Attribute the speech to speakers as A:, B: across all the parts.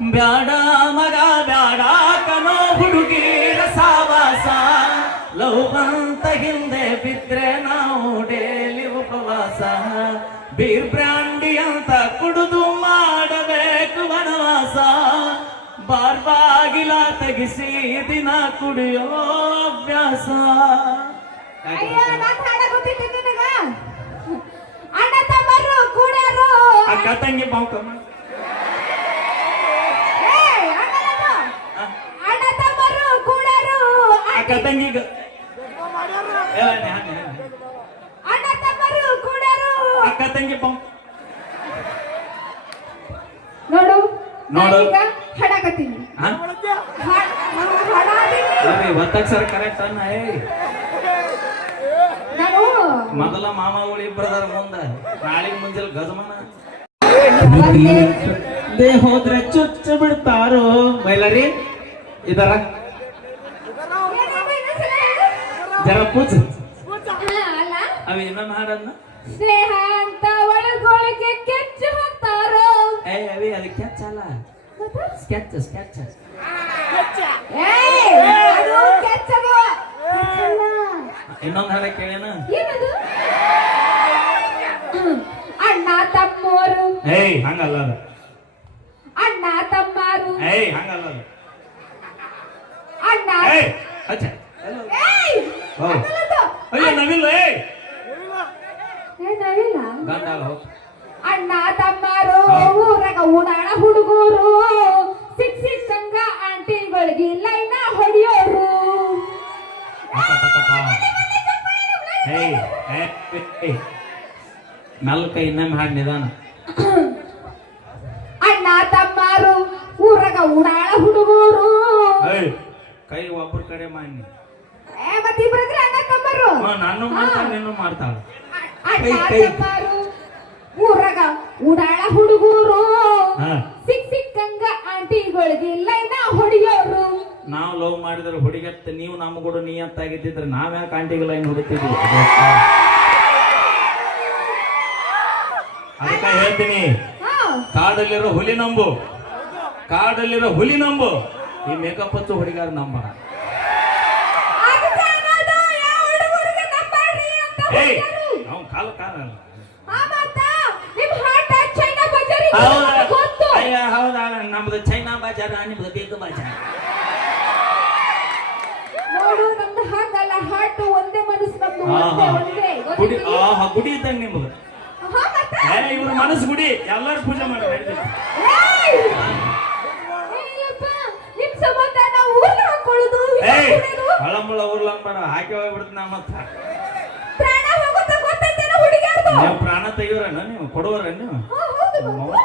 A: ಬ್ಯಾಡ ಮಗ ಬ್ಯಾಡ ಕನೋ ಹುಡುಗೀರ ಸಾವಾಸ. ಲವ್ ಅಂತ ಹಿಂದೆ ಬಿದ್ರೆ ನಾವು ಡೇಲಿ ಉಪವಾಸ. ಬೀರ್ ಬ್ರಾಂಡಿ ಅಂತ ಕುಡಿದು ಮಾಡಬೇಕು ವನವಾಸ. ಬಾರ್ ಬಾಗಿಲ ತೆಗಿಸಿ ದಿನ ಕುಡಿಯೋ ಅಭ್ಯಾಸ.
B: ಅಕ್ಕ ತಂಗಿ ಹಾಡ ಗೊತ್ತಿತ್ತು ನಿನಗ ಅಣ್ಣ ತಮ್ಮರು ಕೂಡ್ಯಾರು
A: ಅಕ್ಕ ತಂಗಿ ಬಾವ್ಕಮ್ಮ
B: ಏಯ್, ಹಂಗಲ್ಲದು. ಅಣ್ಣ ತಮ್ಮರು ಕೂಡ್ಯಾರು
A: ಅಕ್ಕ ತಂಗಿಗ ಏ, ನ್ಯಾ, ನ್ಯಾ, ನ್ಯಾ.
B: ಅಣ್ಣ ತಮ್ಮರು ಕೂಡ್ಯಾರು
A: ಅಕ್ಕ ತಂಗಿ ಪಂಪ್
B: ನೋಡು
A: ನೋಡು.
B: ಹಾಡಕತ್ತೀನಿ
A: ಸರ್
B: ಹಾಡ್-
A: ಒತ್ತಕ್ಷರ ಕರೆಕ್ಟ್ ಅನ್ನ ಏ. ಮೊದಲ ಮಾಮ ಇಬ್ಬರದಾರ ಮುಂದ. ನಾಳೆಗೆ ಮುಂಜಾನೆ ಗಜಮನ. ದೇ ಹೋದ್ರೆ ಚುಚ್ಚ ಬಿಡ್ತಾರೋ? ಬೈಲರಿ ಇದರ ಜರ
B: ಹಾ, ಅಲ್ಲ
A: ಅವ ಇನ್ನೊಂದು ಹಾಡನ್ನ
B: ಸ್ನೇಹ ಅಂತ ಒಳಗೊಳಗೆ ಕೆಚ್ಚು ಹಾಕ್ತಾರೋ?
A: ಏ ಅವಿ ಅದು ಕೆಚ್ಚ ಅಲ್ಲ. Sketch sketch. ಇನ್ನೊಂದು ಹಾಡ ಕೇಳೇನ.
B: ಅಣ್ಣ ತಮ್ಮೋರು.
A: ಏಯ್ ಹಂಗಲ್ಲ ಅದು.
B: ಅಣ್ಣ ತಮ್ಮರು.
A: ಏಯ್ ಹಂಗಲ್ಲ ಅದು
B: ಅಣ್ಣ
A: ಏಯ್ ಅಚ್ಚ
B: ಏಯ್,
A: ಹೌ.
B: ಹಂಗಲ್ಲದು.
A: ಅಯ್ಯೋ ನವಿಲ್ಲ
B: ಅಣ್ಣ ತಮ್ಮರು. ಊರಾಗ ಉಡಾಣ ಹುಡುಗರು. ಸಿಕ್ ಸಂಘ ಆಂಟಿಗಳಿಗೆ ಲೈನ ಹೊಡಿಯೋರು.
A: ನಾಲ್ಕ ಇನ್ನೊಮ್ಮೆ ಹಾಡು ನಿಧಾನ.
B: ಅಣ್ಣ ತಮ್ಮರು ಊರಾಗ ಉಡಾಳ ಹುಡುಗರು.
A: ಕೈ ಒಬ್ಬರ ಕಡೆ ಮಾಡಿ
B: ಏ ಮತ್ತಿಬ್ರಿದ್ರೆ ಅಣ್ಣ ತಮ್ಮರು.
A: ನಾನು ಮಾಡ್ತಾಳೆ ನೀನು ಮಾಡ್ತಾಳ. ಕೈ, ಕೈ.
B: ಊರಾಗ ಉಡಾಳ ಹುಡುಗರು.
A: ಹಾ.
B: ಸಿಕ್ ಸಿಕ್ಕಂಗ ಆಂಟಿಗಳಿಗೆ ಲೈನ ಹೊಡಿಯೋರು.
A: ನಾವು ಲವ್ ಮಾಡಿದ್ರೆ ಹುಡುಗತ್ತ ನೀವು ನಮ್ಮ ಕೂಡ ನೀ ಅಂತ ಆಗಿದ್ದಿದ್ರೆ ನಾವ್ಯಾಕೆ ಆಂಟಿಗೆ ಲೈನ್ ಹೊಡಿತಿದ್ವಿ? ಅದಕ್ಕೆ ಹೇಳ್ತೀನಿ.
B: ಹಾ.
A: ಕಾಡಲ್ಲಿರೋ ಹುಲಿ ನಂಬು. ಕಾಡಲ್ಲಿರೋ ಹುಲಿ ನಂಬು. ಈ ಮೇಕಪ್ ಹಚ್ಚು ಹುಡುಗಾರ ನಂಬ
B: ಅದಕ್ಕೆ ಅನ್ನೋದು ಯಾವ ಹುಡುಗರಿಗೆ ನಂಬಾಡ್ರಿ ಅಂತ
A: ಏಯ್. ನಾವು ಕಾಲ ಕಾಲ ಅಯ್ಯ ಹೌದಾ? ನಮ್ದು ಚೈನಾ ಬಾಜಾರ ನಿಮ್ದು ಬೇಗ ಬಾಜಾರ
B: ನೋಡು ನಮ್ದು ಹಾಗಲ್ಲ ಹಾಟು ಒಂದೇ ಮನಸ್ಸು ನಮ್ದು ಒಂದೇ
A: ಗುಡಿ? ಆಹಾ ಗುಡಿ ಇದ್ದಂಗೆ ನಿಮ್ದು? ಏ ಇವ್ರ ಮನಸ್ಸು ಗುಡಿ. ಎಲ್ಲರೂ ಪೂಜೆ ಮಾಡಿ ಹಳಂಬಳ ಉರ್ಲಂಬಳ ಹಾಕಿ ಹೋಗ್ಬಿಡ್ತೀನಿ ಮತ್ತ. ನೀವು ಪ್ರಾಣ ತೆಗಿಯೋರಣ್ಣ ನೀವು ಕೊಡುವರ ನೀವು.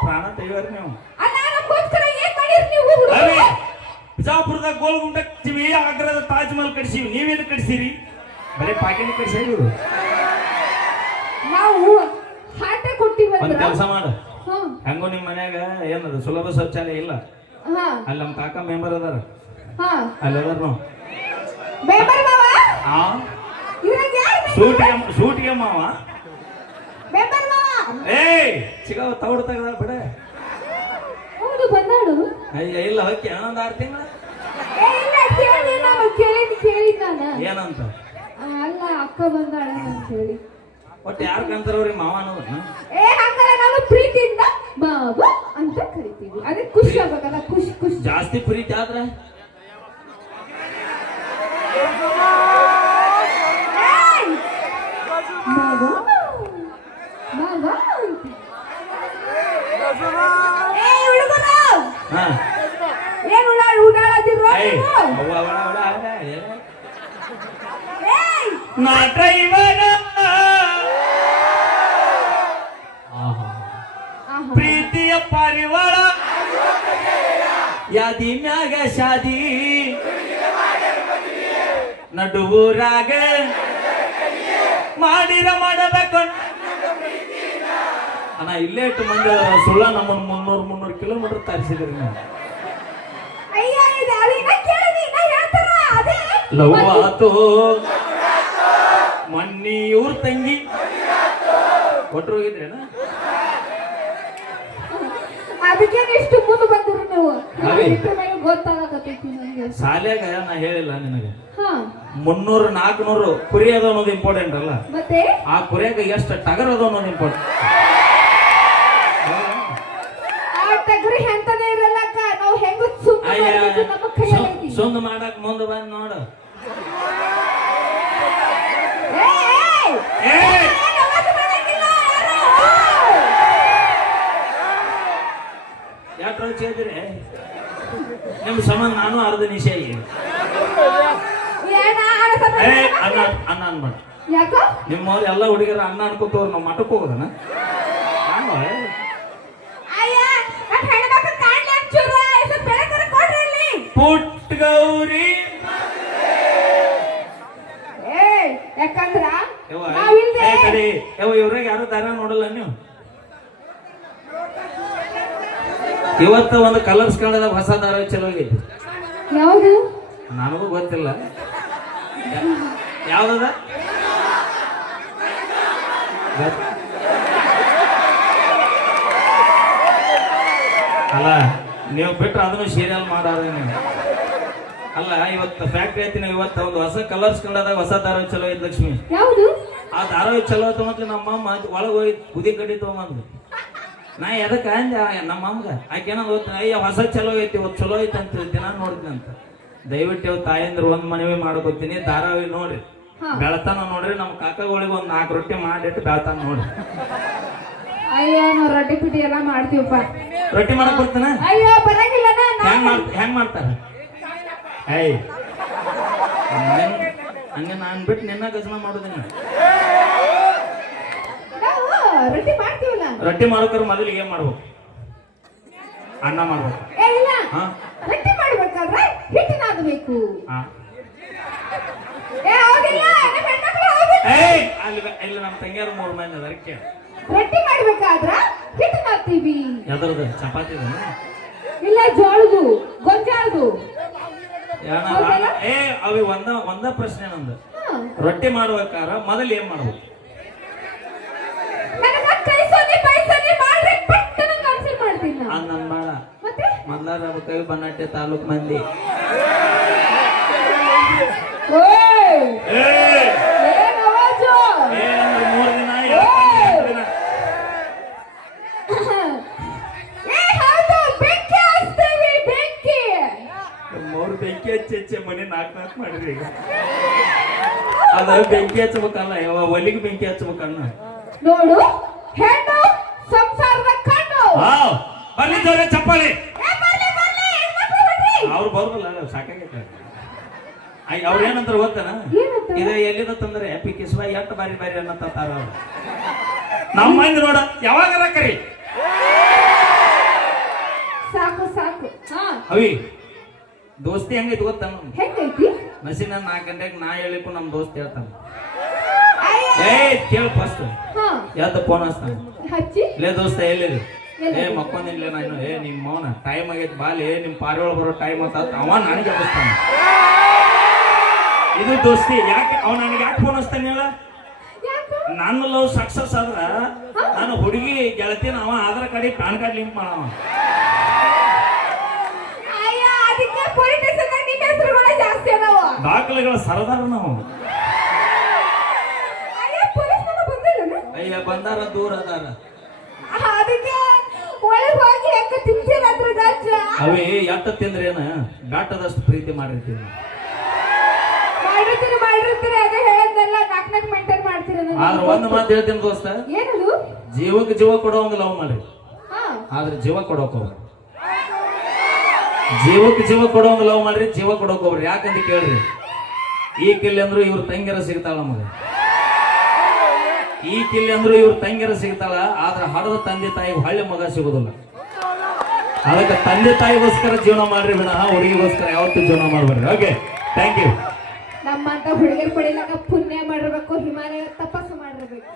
A: ಪ್ರಾಣ ತೆಗಿಯೋರ ನೀವು? ಬಿಜಾಪುರದಾಗ ಗೋಲ್ ಗೋಲ್ಗುಂಡ ಕಟ್ಸಿವಿ ಆಗ್ರಾದ ತಾಜ್ ಮಹಲ್ ಕಟ್ಸಿವಿ ನೀವೇನು ಕಟ್ಸಿರಿ? ಬರೀ ಪಾಕಿನ ಕಟ್ಸಿ ಇವ್ರು.
B: ನಾವು ಹಾಟೆ
A: ಒಂದ್ ಕೆಲಸ ಮಾಡು.
B: ಹಾ.
A: ನಿಮ್ಮ ನಿಮ್ ಮನ್ಯಾಗ ಏನದು ಸುಲಭ ಶೌಚಾಲಯ ಇಲ್ಲ? ಅಲ್ಲಿ ನಮ್ಮ ಕಾಕ ಮೆಂಬರ್ ಅದಾರ.
B: ಹಾ.
A: ಅಲ್ಲಿ ಅದಾರ ನಾವು? ಸೂಟಿಗೆ ಸೂಟಿಗೆ ಮಾವ? ಏಯ್ ಚಿಗವ ತೌಡ್ ತೆಗದ ಬಿಡ.
B: ಹೌದು ಬಂದಾಳು.
A: ಅಯ್ಯ ಇಲ್ಲ ಹೊಕ್ಕಿ ಇನ್ನೊಂದು ಆರು ತಿಂಗಳ. ಏನಂತ?
B: ಅಲ್ಲ ಅಕ್ಕ ಬಂದಾಳ ಅಂತ ಹೇಳಿ.
A: ಒಟ್ಟು ಯಾರು ಕಂತಾರವ್ರಿ ಮಾವ ಅನ್ನೋದು
B: ಏ ಹಂಗಲ್ಲ ನಾವು ಪ್ರೀತಿಯಿಂದ ಬಾಬು ಅಂತ ಕರಿತೀವಿ. ಅದೇ ಖುಷಿ ಆಗ್ಬೇಕಲ್ಲ ಖುಷಿ ಖುಷಿ.
A: ಜಾಸ್ತಿ ಪ್ರೀತಿ ಆದ್ರೆ
B: ಏಯ್! ಬಾಬಾ ಬಾಬಾ ಅಂತ. ಏ ಹುಡುಗರು
A: ಹಾ
B: ಏನ್
A: ನಾ ಡ್ರೈವರ. ಪ್ರೀತಿಯ ಪರಿವಾರ. ಯಾದಿ ಮ್ಯಾಗ ಶಾದಿ. ನಡುವೂರಾಗ ಮಾಡಿರ ಮಾಡಬೇಕು ಅಣ್ಣ ಇಲ್ಲೇ ಇಟ್ಟು ಮಂದಿ. ಸುಳ್ಳ ನಮ್ಮನ್ನ ಮುನ್ನೂರು ಮುನ್ನೂರು ಕಿಲೋಮೀಟರ್ ತರಿಸಿದ್ರಿ ನೀವು.
B: ಅದೇ
A: ಲವ್ ಆತು. ಮನ್ನಿ ಇವ್ರ ತಂಗಿ. ಕೊಟ್ರು ಹೋಗಿದ್ರೇನ
B: ಅದಕ್ಕೆ ಇಷ್ಟು ಮುಂದೆ ಬಂದಿರು ನೀವು? ಇದ್ರ ನನಗೆ ಗೊತ್ತಾಗಕತ್ತೈತಿ ನಂಗೆ
A: ಶಾಲ್ಯಾಗ ನಾ ಹೇಳಿಲ್ಲ ನಿನಗೆ.
B: ಹಾ.
A: ಮುನ್ನೂರು ನಾಲ್ಕುನೂರು ಕುರಿ ಅದ ಅನ್ನೋದು ಇಂಪಾರ್ಟೆಂಟ್ ಅಲ್ಲ?
B: ಮತ್ತೆ?
A: ಆ ಕುರಿಯಾಗ ಎಷ್ಟು ಟಗರ್ ಅದ ಅನ್ನೋದು ಇಂಪಾರ್ಟೆಂಟ್
B: ಟಗರಿ ಇರಲ್ಲ ಅಕ್ಕ. ನಾವು ಹೆಂಗ.
A: ಸುಂದ್ ಮಾಡಕ್ ಮುಂದ್ ಬಂದ್ ನೋಡು.
B: ಯಾಕೆ ಮಾಡಂಗಿಲ್ಲ, ಯಾರು?
A: ನಿಮ್ ಸಂಬಂಧ ನಾನು ಅರ್ಧ
B: ಮಾಡ್ಬೇಡ?
A: ಅನ್ನ ಅನ್ನ ಅನ್ಬೇಡ.
B: ಯಾಕ?
A: ನಿಮ್ಮವ್ರು ಎಲ್ಲ ಹುಡುಗರ ಅನ್ನ ಅನ್ಕೋತವ್ರು ನಾವು ಮಠಕ್ಕೆ ಹೋಗೋದನ? ಪುಟ್ ಗೌರಿ
B: ಏಯ್, ಯಾಕಂದ್ರ
A: ಇವ್ರಾಗ ಯಾರು ದಾರ ನೋಡಲ್ಲ ನೀವು? ಇವತ್ತ ಒಂದು ಕಲರ್ಸ್ ಕನ್ನಡದಾಗ ಹೊಸ ದಾರ ಚಲೋ ಆಗೈತಿ. ನನಗೂ ಗೊತ್ತಿಲ್ಲ. ಯಾವ್ದದ? ಅಲ್ಲ ನೀವು ಬಿಟ್ರೆ ಅದನ್ನು ಸೀರಿಯಲ್ ಮಾಡೋದು ನೀವು ಅಲ್ಲ ಇವತ್ತು ಫ್ಯಾಕ್ಟ್ರಿ ಐತಿ ಇವತ್ತು ಒಂದು ಹೊಸ ಕಲರ್ಸ್ ಕಂಡದ ಹೊಸ ಧಾರಾವಾಹಿ ಚಲೋ ಐತಿ ಲಕ್ಷ್ಮಿ.
B: ಯಾವುದು?
A: ಆ ಧಾರಾವಾಹಿ ಚಲೋ ಐತೆ ಮತ್ತೆ ನಮ್ಮ ಅಮ್ಮ ಒಳಗೆ ಹೋಗಿ ಕುದಿ ಕಡ್ಡಿ ತೊಗೊಂಬಂದು ನಾ ಎದಕ್ಕೆ ಅಂದೆ ನಮ್ಮ ಅಮ್ಮಗೆ ಆಕೆನ ಗೊತ್ತ ಅಯ್ಯ ಹೊಸ ಚಲೋ ಐತಿ ಇವತ್ತು ಚಲೋ ಐತೆ ಅಂತ ದಿನ ನೋಡ್ತೀನಿ ಅಂತ. ದಯವಿಟ್ಟು ಇವತ್ತು ತಾಯಂದ್ರು ಒಂದ್ ಮನವಿ ಮಾಡ್ಕೊತೀನಿ ಧಾರಾವಾಹಿ ನೋಡ್ರಿ. ಬೆಳತಾನ ನೋಡ್ರಿ ನಮ್ಮ ಕಾಕಗಳಿಗೆ ಒಂದ್ ನಾಲ್ಕು ರೊಟ್ಟಿ ಮಾಡಿಟ್ಟು ಬೆಳತಾನ ನೋಡ್ರಿ.
B: ಅಯ್ಯೋ ನಾವು ರೊಟ್ಟಿ ಪಿಟಿ ಎಲ್ಲ ಮಾಡ್ತೀವಪ್ಪ.
A: ರೊಟ್ಟಿ ಮಾಡಕ್ ಬರ್ತಾನ?
B: ಅಯ್ಯೋ ಬರಂಗಿಲ್ಲ
A: ಹೆಂಗ್ ಮಾಡ್ ಹೆಂಗ್ ಮಾಡ್ತಾರ? ಏಯ್. ಹಂಗೆ ನಾನ್ ಬಿಟ್ಟು ನಿನ್ನ ಗಜಮ ಮಾಡೋದಿನ.
B: ರೊಟ್ಟಿ ಮಾಡ್ತೀವಲ್ಲ.
A: ರೊಟ್ಟಿ ಮಾಡ್ಬೇಕಾರ ಮೊದಲಿಗೆ ಏನ್ ಮಾಡ್ಬೇಕು? ಅನ್ನ ಮಾಡ್ಬೇಕು.
B: ಏ ಇಲ್ಲ.
A: ಹಾ?
B: ರೊಟ್ಟಿ ಮಾಡ್ಬೇಕಾದ್ರೆ ಹಿಟ್ಟು
A: ಹಾ.
B: ಏ ಹೌದಿಲ್ಲ
A: ಏಯ್ ಅಲ್ಲಿ ಇಲ್ಲಿ ನಮ್ಮ ತಂಗಿಯರು ಮೂರು ಮಂದಿ ಅದಾರ ಕೇಳ.
B: ರೊಟ್ಟಿ ಮಾಡ್ಬೇಕಾದ್ರ ಹಿಟ್ಟು ಮಾಡ್ತೀವಿ.
A: ಯಾವ್ದ್ರದ್ದು ಚಪಾತಿ
B: ಇಲ್ಲ ಜೋಳದು ಗೊಂಜಾಳದು. ಹೌದಲ್ಲ?
A: ಏ ಅವಿ ಒಂದ ಒಂದ ಪ್ರಶ್ನೆ ನಂದು. ರೊಟ್ಟಿ ಮಾಡ್ಬೇಕಾರ ಮೊದಲು ಏನ್ ಮಾಡ್ಬೇಕು?
B: ನನಗ ಕೈ ಸೊನ್ನೆ ಪೈ ಸೊನ್ನೆ ಮಾಡ್ರಿ ಪಟ್ಟನ ಮಾಡ್ತೀನಿ ನಾನು.
A: ಅದ್ ನನ್ ಬೇಡ.
B: ಮತ್ತೆ?
A: ಮೊದ್ಲಾರ ಕೈ ಬನ್ನಟ್ಟೆ ತಾಲೂಕ್ ಮಂದಿ
B: ಓಯ್
A: ಏ
B: ಏನ್ ಅವಾಜು
A: ಏ ಅಂದ್ರೆ ಮೂರ್ ದಿನ ಇವತ್ತೊಂದು ಎಂಟು ದಿನ
B: ಏ ಹೌದು ಬೆಂಕಿ ಹಚ್ತೀವಿ ಬೆಂಕಿ
A: ಮೂರ್ ಬೆಂಕಿ ಹಚ್ಚಿ ಹಚ್ಚಿ ಮನೆ ನಾಲ್ಕು ನಾಲ್ಕು ಮಾಡಿದ್ರಿ ಈಗ ಅದ ಬೆಂಕಿ ಹಚ್ಬೇಕಲ್ಲ ಒಲಿಗೆ ಬೆಂಕಿ ಹಚ್ಬೇಕನ್ನ
B: ನೋಡು ಹೆಣ್ಣು ಸಂಸಾರದ ಕಣ್ಣು.
A: ವಾವ್ ಬರ್ಲಿ ಜೋರೆ ಚಪ್ಪಾಳಿ. ಅವ್ರು ಬರ್ಬಲ್ಲ ಸಾಕಾಗೈತೆ ಅಯ್ಯ ಅವ್ರ ಏನಂತಾರ ಗೊತ್ತನ? ಇದು ಎಲ್ಲಿದ ತಂದ್ರೆ? ಪಿ ಕಿಸ್ವ ಎಷ್ಟು ಬಾರಿ ಬಾರಿ ಅನ್ನತ್ತಾರ ಅವ್ರು. ನಮ್ಮ ಮಂದಿ ನೋಡ ಯಾವಾಗಾರ ಕರಿ.
B: ಸಾಕು ಸಾಕು.
A: ಅವಿ ದೋಸ್ತಿ ಹೆಂಗೈತಿ ಗೊತ್ತ
B: ಹೆಂಗೈತಿ?
A: ನಸಿನ ನಾಲ್ಕು ಗಂಟೆಗೆ ನಾ ಹೇಳಿಕು ನಮ್ ದೋಸ್ತ್ ಹೇಳ್ತಾನ.
B: ಕೇಳ
A: ಏ ಕೇಳು ಫಸ್ಟ್ ಯಾವ್ದು ಫೋನ್ ಹಚ್ತಾನೆ? ಲೇ ದೋಸ್ತ ಎಲ್ಲಿರಿ
B: ಏ
A: ಏ ಮಕ್ಕೊಂದಿಲ್ಲ ನಾನು ಏ ನಿಮ್ ಮೌನ ಟೈಮ್ ಆಗೈತಿ ಬಾಲಿ ನಿಮ್ ಪಾರಿಯೊಳ ಬರೋ ಟೈಮ್ ಅಂತ ಅವ ನನಗೆ ಹಚ್ತಾನೆ. ಇದು ದೋಸ್ತಿ ಯಾಕೆ ಅವ್ ನನಗೆ ಯಾಕೆ ಫೋನ್ ಹಚ್ತಾನೆ ಹೇಳ? ನನ್ನ ಲವ್ ಸಕ್ಸಸ್ ಆದ್ರ ನಾನು ಹುಡುಗಿ ಗೆಳತಿನ ಅವ Aadhaar card PAN card link ಮಾಡವ
B: ಅಯ್ಯ ಅದಕ್ಕೆ ಪೊಲಿಟಿಕ್ಸ್ ನಿಮ್ಮ ಹೆಸರುಗಳೇ ಜಾಸ್ತಿ ಅದಾವ
A: ದಾಖಲೆಗಳ ಸರದಾರ ನಾವು
B: ಅಯ್ಯ ಪೊಲೀಸ್ ಬಂದಿಲ್ಲ
A: ಅಯ್ಯ ಬಂದಾರ ದೂರ ಅದಾರ. ಅವೇ ಎಟ್ಟ ತಿಂದ್ರೇನ ಗಾಟದಷ್ಟು ಪ್ರೀತಿ ಮಾಡಿರ್ತೀವಿ ಆದ್ರೆ ಒಂದು ಮಾತು ಹೇಳ್ತೀನಿ ದೋಸ್ತ. ಜೀವಕ್ಕೆ ಜೀವ ಕೊಡೋಂಗಿಲ್ಲ ಲವ್ ಮಾಡಿ.
B: ಹಾ.
A: ಆದ್ರೆ ಜೀವ ಕೊಡೋಕ್ ಹೋಗ್ರಿ ಜೀವಕ್ಕೆ ಜೀವ ಕೊಡೋಂಗ ಲವ್ ಮಾಡ್ರಿ ಜೀವ ಕೊಡೋಕ್ ಹೋಗ್ರಿ ಯಾಕಂತ ಕೇಳ್ರಿ. ಈ ಕಿಲ್ಲಿ ಅಂದ್ರು ಇವ್ರ ತಂಗಿರ ಸಿಗ್ತಾಳ ನಮಗೆ. ಈ ಕಿಲ್ಲಿ ಅಂದ್ರು ಇವ್ರ ತಂಗಿರ ಸಿಗ್ತಾಳ, ಆದ್ರೆ ಹಡದ ತಂದೆ ತಾಯಿ ಹಳ್ಳಿ ಮಗ ಸಿಗೋದಿಲ್ಲ. ಅದಕ್ಕೆ ತಂದೆ ತಾಯಿಗೋಸ್ಕರ ಜೀವನ ಮಾಡ್ರಿ ವಿನಃ ಹುಡುಗಿಗೋಸ್ಕರ ಯಾವತ್ತೂ ಜೀವನ ಮಾಡ್ಬೇಡ್ರಿ. ಓಕೆ ಥ್ಯಾಂಕ್ ಯು
B: ನಮ್ಮಂತ ಪಡಿಲಕ್ಕ ಪುಣ್ಯ ಮಾಡಿರ್ಬೇಕು ಹಿಮಾಲಯ ತಪಸ್ಸು ಮಾಡಿರ್ಬೇಕು.